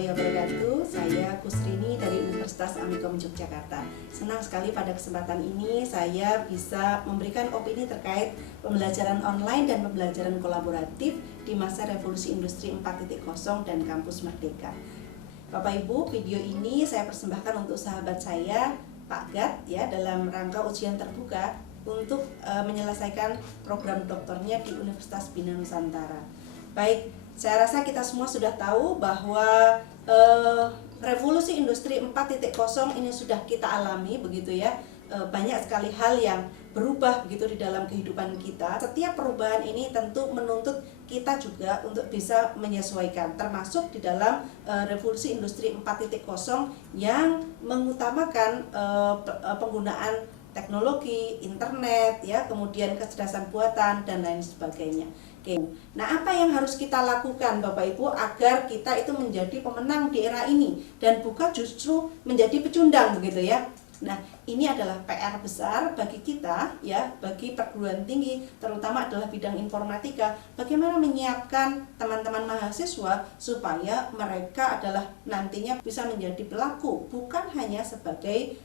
warahmatullahi wabarakatuh. Saya Kusrini dari Universitas Amikom Yogyakarta. Senang sekali pada kesempatan ini saya bisa memberikan opini terkait pembelajaran online dan pembelajaran kolaboratif di masa revolusi industri 4.0 dan kampus Merdeka. Bapak Ibu, video ini saya persembahkan untuk sahabat saya, Pak Gat, ya, dalam rangka ujian terbuka untuk menyelesaikan program doktornya di Universitas Bina Nusantara. Baik, saya rasa kita semua sudah tahu bahwa revolusi industri 4.0 ini sudah kita alami, begitu ya. Banyak sekali hal yang berubah begitu di dalam kehidupan kita. Setiap perubahan ini tentu menuntut kita juga untuk bisa menyesuaikan, termasuk di dalam revolusi industri 4.0 yang mengutamakan penggunaan teknologi, internet, ya, kemudian kecerdasan buatan dan lain sebagainya. Oke. Nah, apa yang harus kita lakukan Bapak Ibu agar kita itu menjadi pemenang di era ini dan bukan justru menjadi pecundang begitu ya. Nah, ini adalah PR besar bagi kita ya, bagi perguruan tinggi, terutama adalah bidang informatika. Bagaimana menyiapkan teman-teman mahasiswa supaya mereka adalah nantinya bisa menjadi pelaku, bukan hanya sebagai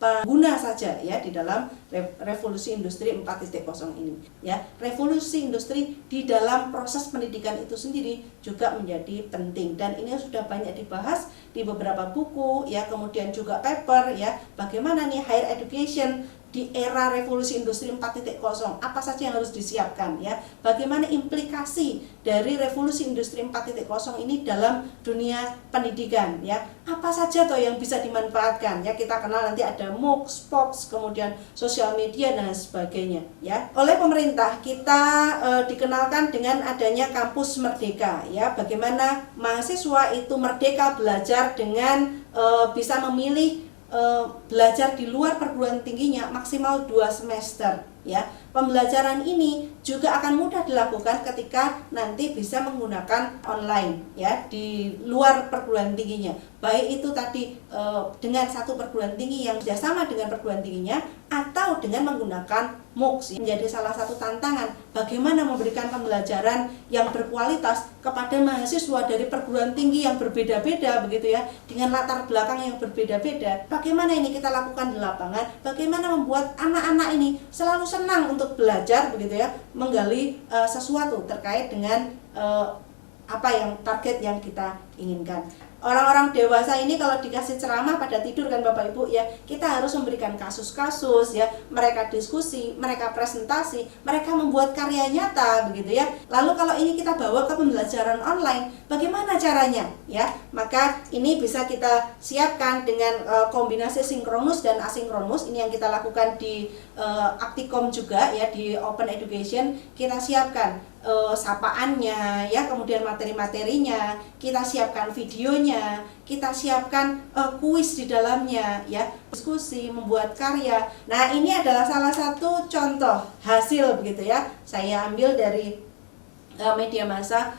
pengguna saja ya di dalam revolusi industri 4.0 ini ya. Revolusi industri di dalam proses pendidikan itu sendiri juga menjadi penting, dan ini sudah banyak dibahas di beberapa buku ya, kemudian juga paper ya, bagaimana nih higher education di era revolusi industri 4.0, apa saja yang harus disiapkan ya, bagaimana implikasi dari revolusi industri 4.0 ini dalam dunia pendidikan ya, apa saja toh yang bisa dimanfaatkan ya. Kita kenal nanti ada MOOC, POX, kemudian sosial media dan sebagainya ya. Oleh pemerintah kita dikenalkan dengan adanya kampus Merdeka ya, bagaimana mahasiswa itu merdeka belajar dengan bisa memilih belajar di luar perguruan tingginya maksimal 2 semester ya. Pembelajaran ini juga akan mudah dilakukan ketika nanti bisa menggunakan online ya di luar perguruan tingginya, baik itu tadi dengan satu perguruan tinggi yang bekerjasama dengan perguruan tingginya atau dengan menggunakan MOOC. Menjadi salah satu tantangan bagaimana memberikan pembelajaran yang berkualitas kepada mahasiswa dari perguruan tinggi yang berbeda-beda begitu ya, dengan latar belakang yang berbeda-beda. Bagaimana ini kita lakukan di lapangan, bagaimana membuat anak-anak ini selalu senang untuk belajar begitu ya, menggali sesuatu terkait dengan apa yang target yang kita inginkan. Orang-orang dewasa ini kalau dikasih ceramah pada tidur kan Bapak Ibu ya, kita harus memberikan kasus-kasus ya, mereka diskusi, mereka presentasi, mereka membuat karya nyata begitu ya. Lalu kalau ini kita bawa ke pembelajaran online, bagaimana caranya ya? Maka ini bisa kita siapkan dengan kombinasi sinkronus dan asinkronus. Ini yang kita lakukan di Aktikom juga ya, di Open Education kita siapkan sapaannya ya, kemudian materi-materinya, kita siapkan videonya, kita siapkan kuis di dalamnya ya, diskusi, membuat karya. Nah, ini adalah salah satu contoh hasil begitu ya. Saya ambil dari media massa,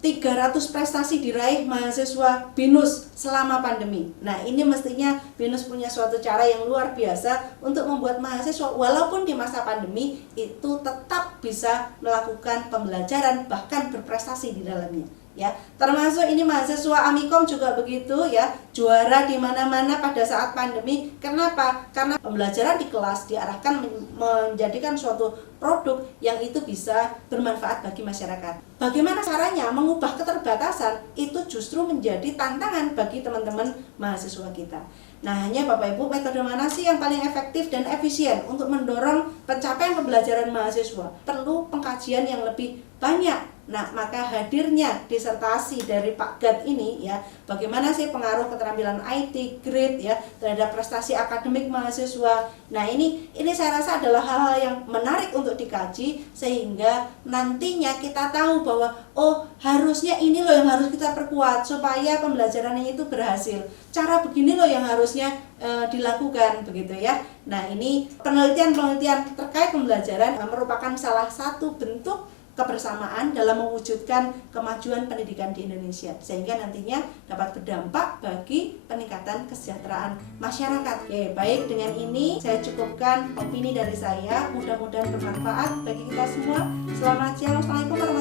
300 prestasi diraih mahasiswa BINUS selama pandemi. Nah, ini mestinya BINUS punya suatu cara yang luar biasa untuk membuat mahasiswa walaupun di masa pandemi itu tetap bisa melakukan pembelajaran, bahkan berprestasi di dalamnya ya. Termasuk ini mahasiswa Amikom juga begitu ya, juara di mana-mana pada saat pandemi. Kenapa? Karena pembelajaran di kelas diarahkan menjadikan suatu produk yang itu bisa bermanfaat bagi masyarakat. Bagaimana caranya mengubah keterbatasan itu justru menjadi tantangan bagi teman-teman mahasiswa kita. Nah, hanya Bapak Ibu, metode mana sih yang paling efektif dan efisien untuk mendorong pencapaian pembelajaran mahasiswa? Perlu pengkajian yang lebih banyak. Nah, maka hadirnya disertasi dari Pak Gat ini ya, bagaimana sih pengaruh keterampilan IT, grade ya terhadap prestasi akademik mahasiswa. Nah, ini saya rasa adalah hal-hal yang menarik untuk dikaji sehingga nantinya kita tahu bahwa oh, harusnya ini loh yang harus kita perkuat supaya pembelajarannya itu berhasil. Cara begini loh yang harusnya dilakukan begitu ya. Nah, ini penelitian-penelitian terkait pembelajaran merupakan salah satu bentuk kebersamaan dalam mewujudkan kemajuan pendidikan di Indonesia sehingga nantinya dapat berdampak bagi peningkatan kesejahteraan masyarakat. Oke, baik, dengan ini saya cukupkan opini dari saya, mudah-mudahan bermanfaat bagi kita semua. Selamat siang, Assalamualaikum warahmatullahi wabarakatuh.